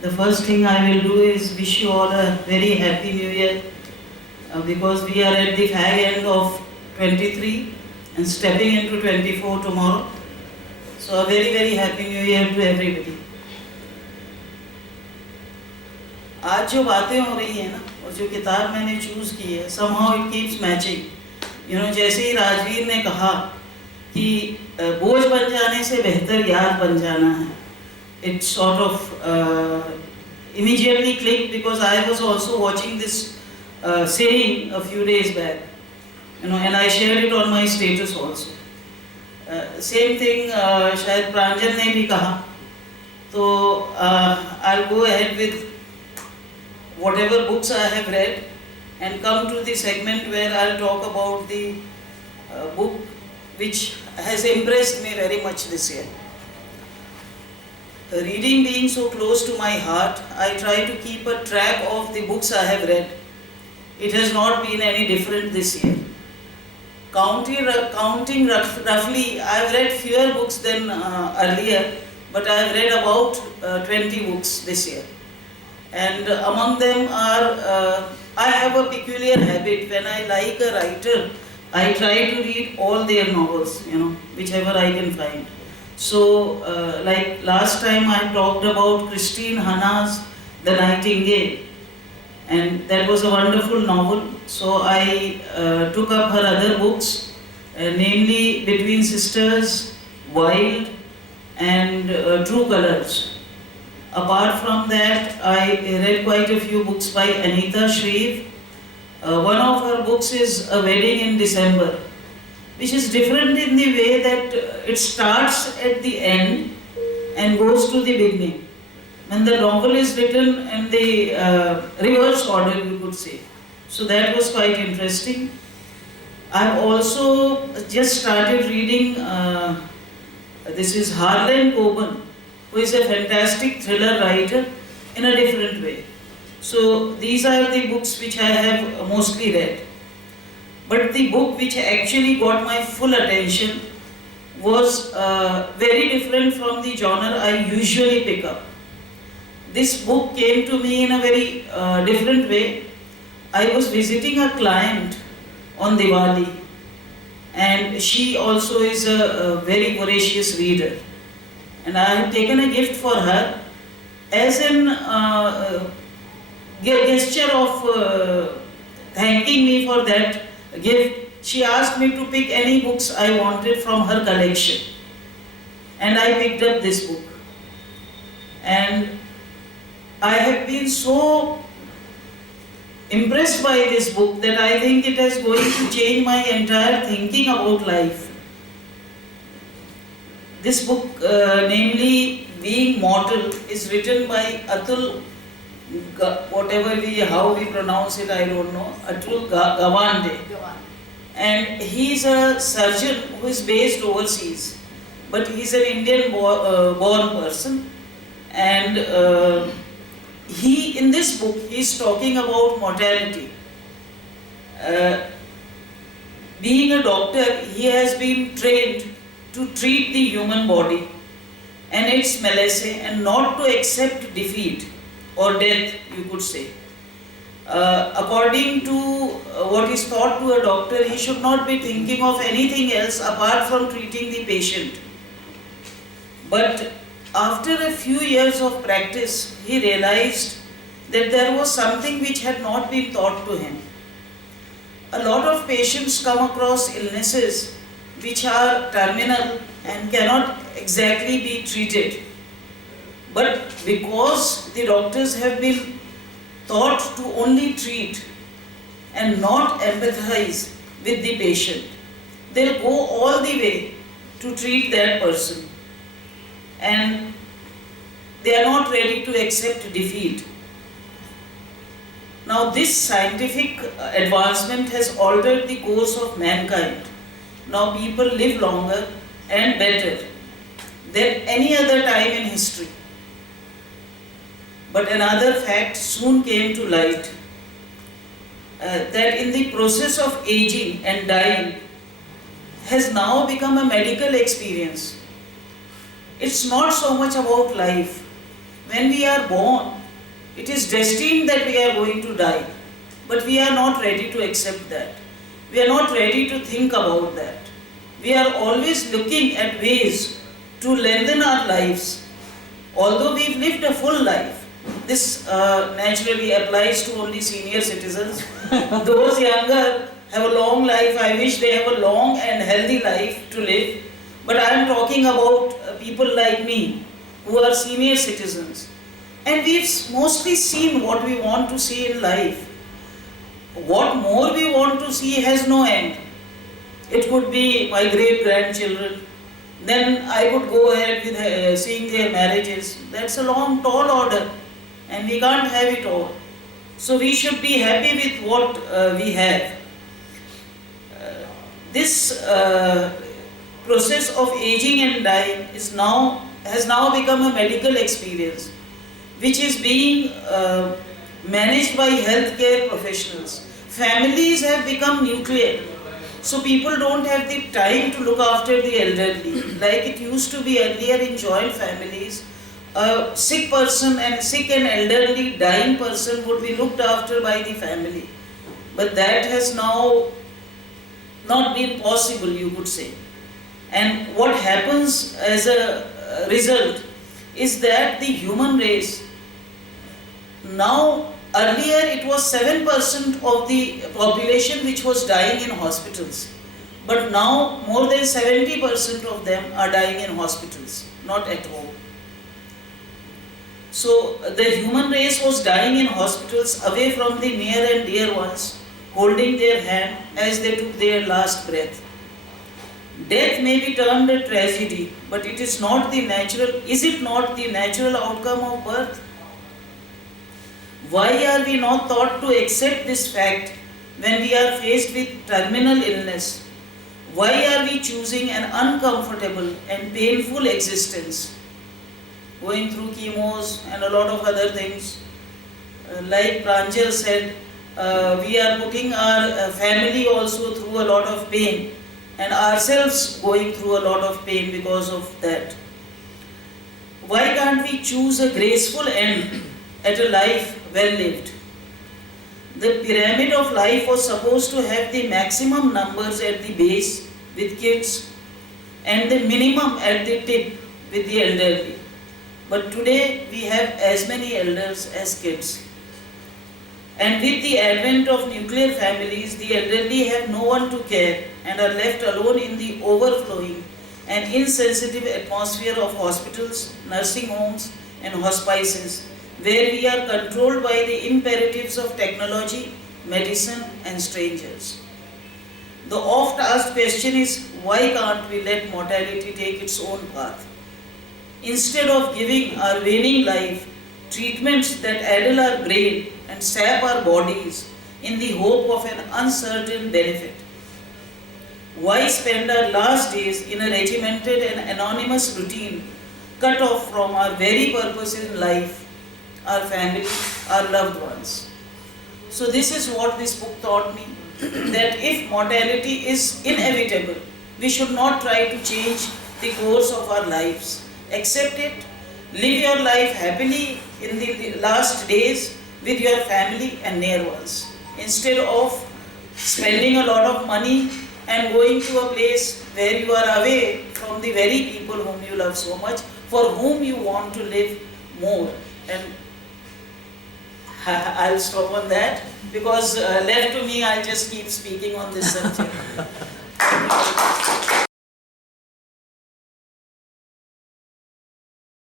the first thing I will do is wish you all a very happy new year, because we are at the fag end of 23 and stepping into 24 tomorrow. So a very, very happy new year to everybody. आज जो बातें हो रही हैं ना, और जो किताब मैंने चूज़ की है, somehow it keeps matching. You know, जैसे ही राजवीर ने कहा कि बोझ बन जाने से बेहतर याद बन जाना है, it sort of immediately clicked, because I was also watching this saying a few days back, you know, and I shared it on my status also. Same thing शायद प्रांजल ने भी कहा, तो I'll go ahead with whatever books I have read and come to the segment where I'll talk about the book which has impressed me very much this year. Reading being so close to my heart, I try to keep a track of the books I have read. It has not been any different this year. Counting roughly, I have read fewer books than earlier, but I have read about 20 books this year. And among them are, I have a peculiar habit. When I like a writer, I try to read all their novels, you know, whichever I can find. So, like last time I talked about Christine Hanna's The Nightingale, and that was a wonderful novel. So I took up her other books, namely Between Sisters, Wild, and True Colors. Apart from that, I read quite a few books by Anita Shreve. One of her books is A Wedding in December, which is different in the way that it starts at the end and goes to the beginning. And the novel is written in the reverse order, you could say. So that was quite interesting. I've also just started reading, this is Harlan Coben, who is a fantastic thriller writer in a different way. So these are the books which I have mostly read. But the book which actually got my full attention was very different from the genre I usually pick up. This book came to me in a very different way. I was visiting a client on Diwali, and she also is a very voracious reader. And I have taken a gift for her as an gesture of thanking me for that gift. She asked me to pick any books I wanted from her collection, and I picked up this book. And I have been so impressed by this book that I think it is going to change my entire thinking about life. This book, namely Being Mortal, is written by Atul, how we pronounce it, I don't know, Atul Gawande. And he is a surgeon who is based overseas, but he is an Indian born person. And in this book, he is talking about mortality. Being a doctor, he has been trained to treat the human body and its malaise and not to accept defeat or death, you could say. According to what is taught to a doctor, he should not be thinking of anything else apart from treating the patient. But after a few years of practice, he realized that there was something which had not been taught to him. A lot of patients come across illnesses which are terminal and cannot exactly be treated. But because the doctors have been taught to only treat and not empathize with the patient, they'll go all the way to treat that person. And they are not ready to accept defeat. Now this scientific advancement has altered the course of mankind. Now people live longer and better than any other time in history. But another fact soon came to light, that in the process of aging and dying has now become a medical experience. It's not so much about life, when we are born, it is destined that we are going to die. But we are not ready to accept that. We are not ready to think about that. We are always looking at ways to lengthen our lives. Although we've lived a full life, this naturally applies to only senior citizens. Those younger have a long life. I wish they have a long and healthy life to live. But I am talking about people like me who are senior citizens. And we've mostly seen what we want to see in life. What more we want to see has no end. It could be my great-grandchildren. Then I could go ahead with seeing their marriages. That's a long, tall order. And we can't have it all. So we should be happy with what we have. This process of aging and dying has now become a medical experience, which is being managed by healthcare professionals. Families have become nuclear. So people don't have the time to look after the elderly like it used to be earlier in joint families. A sick person and sick and elderly dying person would be looked after by the family. But that has now not been possible, you could say. And what happens as a result is that the human race, now earlier it was 7% of the population which was dying in hospitals. But now more than 70% of them are dying in hospitals, not at home. So the human race was dying in hospitals away from the near and dear ones, holding their hand as they took their last breath. Death may be termed a tragedy, but it is not the natural, is it not the natural outcome of birth? Why are we not taught to accept this fact when we are faced with terminal illness? Why are we choosing an uncomfortable and painful existence, going through chemos and a lot of other things? Like Pranjal said, we are putting our family also through a lot of pain and ourselves going through a lot of pain because of that. Why can't we choose a graceful end at a life well lived? The pyramid of life was supposed to have the maximum numbers at the base with kids and the minimum at the tip with the elderly. But today we have as many elders as kids. And with the advent of nuclear families, the elderly have no one to care and are left alone in the overflowing and insensitive atmosphere of hospitals, nursing homes and hospices, where we are controlled by the imperatives of technology, medicine and strangers. The oft asked question is, why can't we let mortality take its own path? Instead of giving our waning life treatments that addle our brain and sap our bodies in the hope of an uncertain benefit. Why spend our last days in a regimented and anonymous routine, cut off from our very purpose in life, our family, our loved ones? So this is what this book taught me, that if mortality is inevitable, we should not try to change the course of our lives. Accept it, live your life happily in the last days with your family and near ones, instead of spending a lot of money and going to a place where you are away from the very people whom you love so much, for whom you want to live more. And I'll stop on that, because left to me, I'll just keep speaking on this subject.